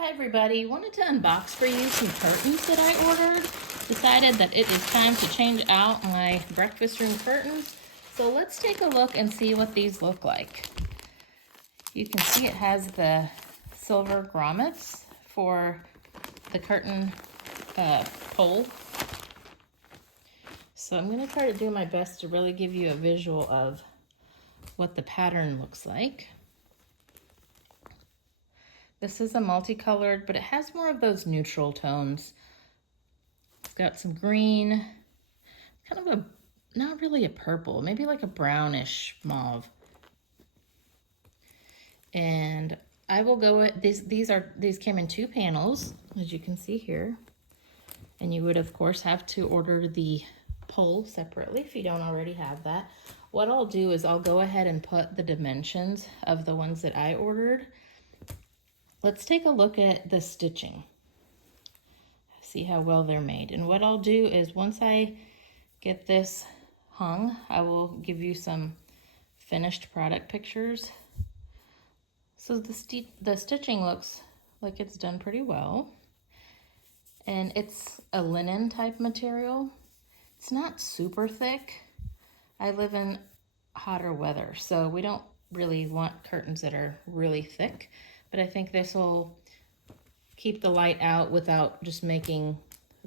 Hi everybody, wanted to unbox for you some curtains that I ordered. Decided that it is time to change out my breakfast room curtains. So let's take a look and see what these look like. You can see it has the silver grommets for the curtain pole. So I'm going to try to do my best to really give you a visual of what the pattern looks like. This is a multicolored, but it has more of those neutral tones. It's got some green, kind of a, not really a purple, maybe like a brownish mauve. And I will go with, these came in 2 panels, as you can see here. And you would of course have to order the pole separately if you don't already have that. What I'll do is I'll go ahead and put the dimensions of the ones that I ordered. Let's take a look at the stitching. See how well they're made. And what I'll do is once I get this hung, I will give you some finished product pictures. So the stitching looks like it's done pretty well. And it's a linen type material. It's not super thick. I live in hotter weather, so we don't really want curtains that are really thick. But I think this will keep the light out without just making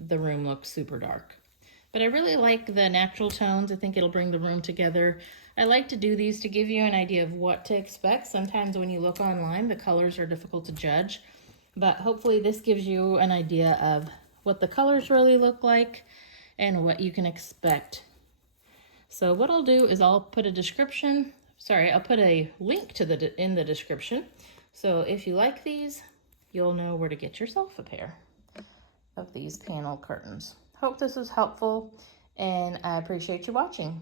the room look super dark. But I really like the natural tones. I think it'll bring the room together. I like to do these to give you an idea of what to expect. Sometimes when you look online, the colors are difficult to judge. But hopefully this gives you an idea of what the colors really look like and what you can expect. So what I'll do is I'll put a link to in the description. So if you like these, you'll know where to get yourself a pair of these panel curtains. Hope this was helpful, and I appreciate you watching.